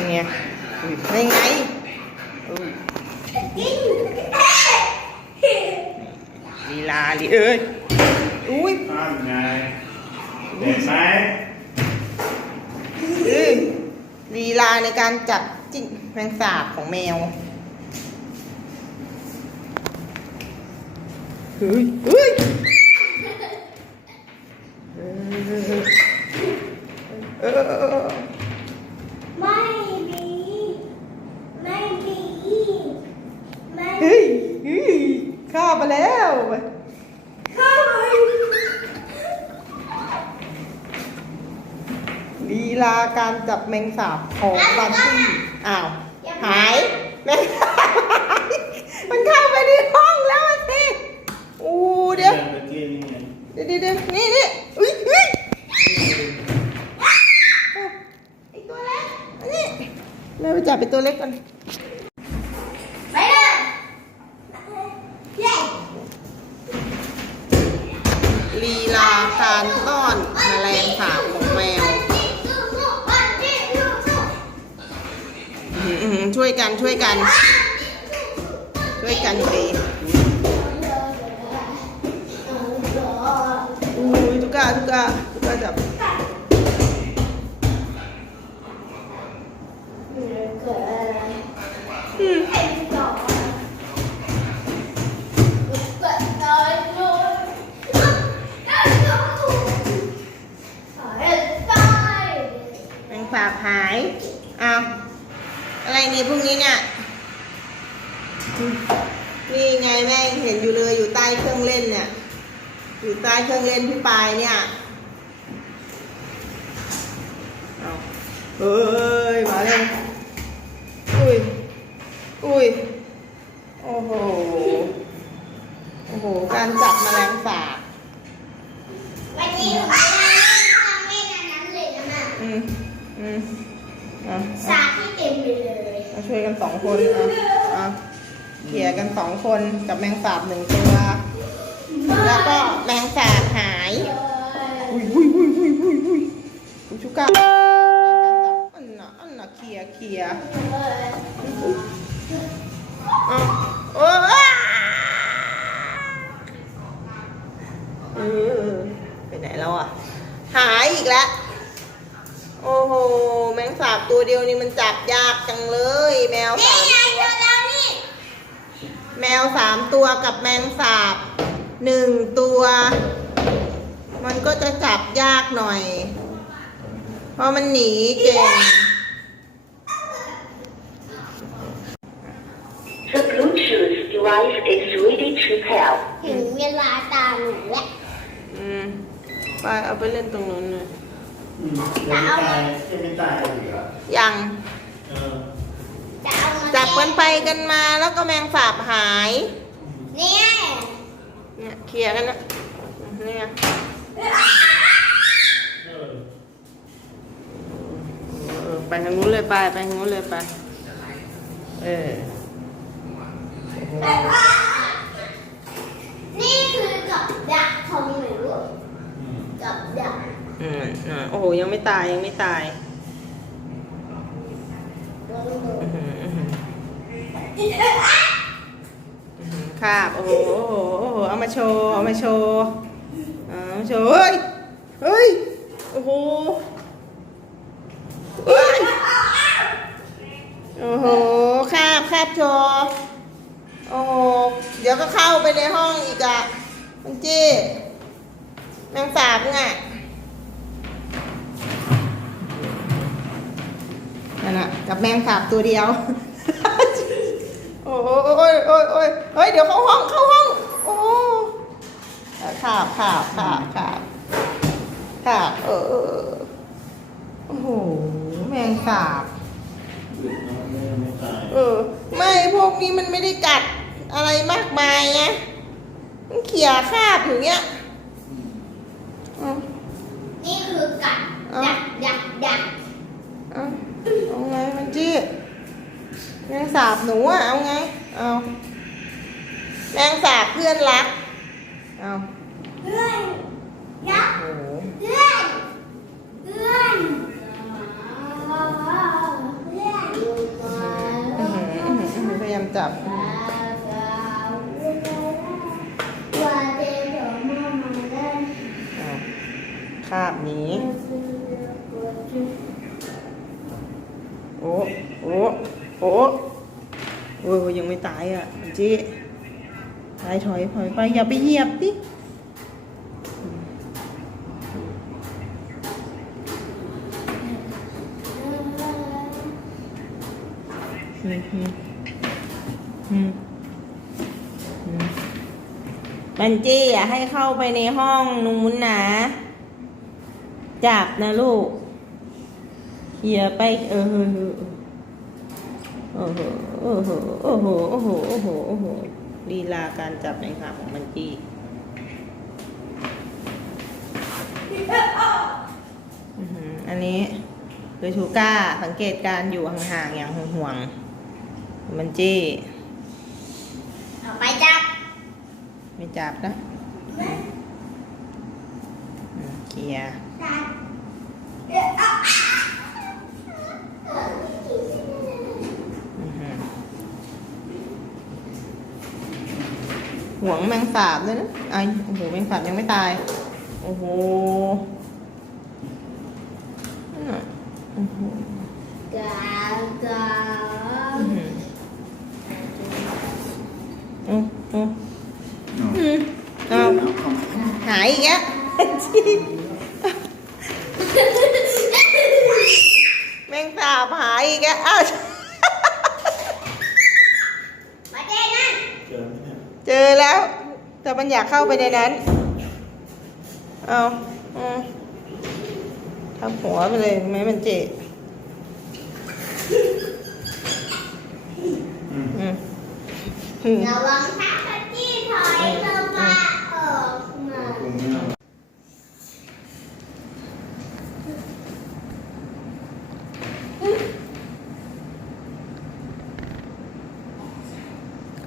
นั่นไงอุ้ยนั่นไงอุ้ยลีลาลีเอ้ย อุ้ยนั่นไงเห็นไหมเอ้ยลีลาในการจับจิ้งแมงสาบของแมวเฮ้ยเฮ้ยเออเออเออ ไม่ดีไม่ดีไม่ เฮ้ยเฮ้ยข้ามาแล้วเข้าไปลีลาการจับแมงสาบของบันที่อ้าวหายแมงสาบหายมันเข้าไปในห้องแล้วอะสิอู้เดี๋ยวเมื่อกี้นี่ไงเดี๋ยวเดี๋ยวเดี๋ยวนี่นี่อุ้ยอุ้ยไอตัวเล็กอันนี้แม่ไปจับไปตัวเล็กก่อน ไปเลยเย้ ลีลาการต้อนแมลงสาบของแมว ช่วยกันช่วยกัน ช่วยกันสิอุ้ยทุกกาทุกกาทุกกาจับ แมงสาบหายอ้าอะไรนี่พรุ่งนี้เนี่ย นี่ไงแม่เห็นอยู่เลยอยู่ใต้เครื่องเล่นเนี่ย อยู่ใต้เครื่องเล่นพี่ปายเนี่ยเอาเอ้ยมาเลยอุ้ย อุ้ย โอ้โห โอ้โห การจับแมลงสาบ คนอะอะเขี่ยกันสองคนกับแมงสาบหนึ่งตัว แล้วก็แมงสาบหายอุ้ยอุ้ยอุ้ยอุ้ยอุ้ยอุ้ยอุ้ยชุก้าอันน่ะอันน่ะเขี่ยเขี่ยอะโอ้ยเออไปไหนแล้วอะ หายอีกแล้วโอ้โหแมงสาบตัวเดียวนี่มันจับยากจังเลย แมวนี่สามไงตัเจวอแล้วนี่แมวสามตัวกับแมงสาบหนึ่งตัว มันก็จะจับยากหน่อย เพราะมันหนีเก่ง The Bluetooth device is ready to pair. ถึงเวลาตามหนูแล้ว อืม ไปเอาไปเล่นตรงนู้นเลย อืมยังไม่ตายยังไม่ตายอีกเหรอยังเออจะเอามาจับกันไปกันมาแล้วก็แมงสาบหาย เนี่ยเนี่ยเคลียร์กันนะเนี่ยเออเออไปทางนู้นเลยไปไปทางนู้นเลยไป เออนี่คือกับดักของหนูอืมกับดัก อืมอ่าโอ้โหยังไม่ตายยังไม่ตายอือหืออือหืออื้อหือคาบโอ้โหโอ้โหโอ้โหเอามาโชว์เอามาโชว์เอามาโชว์เฮ้ยเฮ้ยโอ้โหเฮ้ยโอ้โหคาบคาบโชว์โอ้โหเดี๋ยวก็เข้าไปในห้องอีกอะมันจี้แมงสาบไง นั่นน่ะกับแมงสาบตัวเดียว โอ้ยโอ้ยโอ้ยโอ้ยเฮ้ย เดี๋ยวเข้าห้องเข้าห้อง โอ้ขาบขาบขาบขาบขาบเออเออโอ้โห แมงสาบไม่ไม่ตาเออ ไม่พวกนี้มันไม่ได้กัดอะไรมากมายไงมันเขี่ยคาบอยู่เงี้ยเอา นี่คือกัดดักดักดัก เอาเอาไงมันจี้แมง สาบหนูอะเอาไงเอาแมงสาบเพื่อนรักเอาเพื่อนยักษ์โอ้โหเพื่อนเพื่อนเพื่อนจับว่าเจ๊เดี๋ยวมามาได้อะคาบหนี้ โอ้ โอ้ โอ้ โอ้ยยังไม่ตายอะจีตายถอยถอยไปอย่าไปเหยียบดิอืมอืมอืมบันจี้อะให้เข้าไปในห้องนู้นนะจับนะลูกเขี่ยไปเออโอ้โห โอ้โห โอ้โห โอ้โห โอ้โห โอ้โห ลีลาการจับในขาของมันจี้อื้อหืออันนี้โดยชูก้าสังเกตการอยู่ห่างๆอย่างห่วงๆ มันจี้เอไปจับ ไม่จับนะเขี่ยจับเดี๋ยวเอา อื้อหือห่ วงแมงสาบด้วยนะไอ้โอ้โหแมงสาบยังไม่ตาย โอ้โหโอ้โหกากาอือหืออืมอืมอืมเอาหายอีกแล้วแมงสาบหายอีกแล้วอ้าว มาเจ๊นั่น เจอไหม เนี่ยเจอแล้ว แต่มันอยากเข้าไปในนั้น เอาอืมทำหัวไปเลยไหมมันเจ็บอืมอืมอืมระวังถ้าตะกี้ถอยลงมาออกมาตรงนี้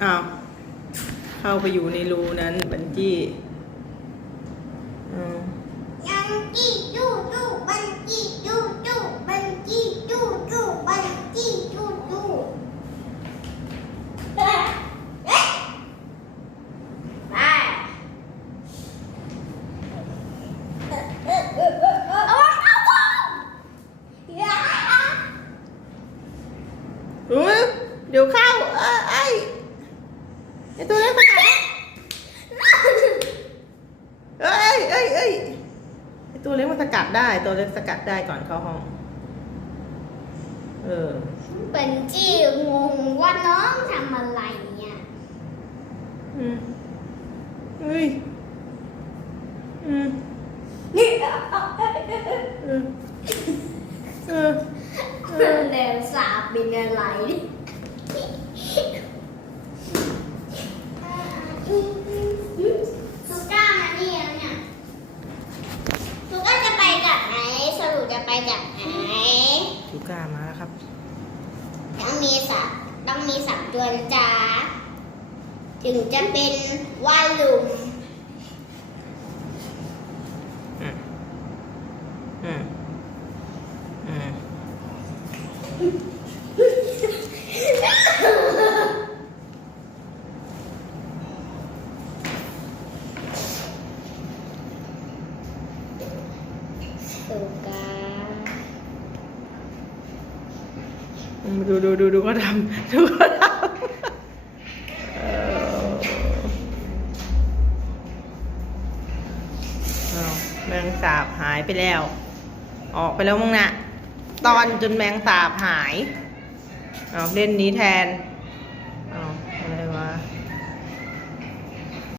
เอาอ้าว เข้าไปอยู่ในรูนั้นบันจี้ อืม ยังจี้จู้จู้บันจี้จู้จู้บันจี้จู้จู้บันจี้จู้จู้เอ๊ะเอ๊ะไปเอาวางเอาวางอย่า อุ้ยเดี๋ยวเข้า เอ้ยไอ้ไอ้ตัวเล็กมากัด เอ้ยเอ้ยเอ้ยไอ้ตัวเล็กมันสกัดได้ตัวเล็กสกัดได้ก่อนเข้าห้อง เออ เป็นจี้งงว่าน้องทำอะไรเนี่ยอืมเฮ้ยอืมนี่เออเออแล้วสาบเป็นอะไรสุก้ามานี่แล้วเนี่ยสุก้าจะไปจากไหนสรุปจะไปจากไหน จ้ามาแล้วครับ ต้องมีสัตว์ต้องมีสามตัวนะจ๊ะถึงจะเป็นว่าลุม อืม อืม อืม สุก้า ดูดูดูดูเขาทำดูก็ทำแมงสาบหายไปแล้ว ออกไปแล้วมั้งนะตอนจนแมงสาบหาย เอาเล่นนี้แทน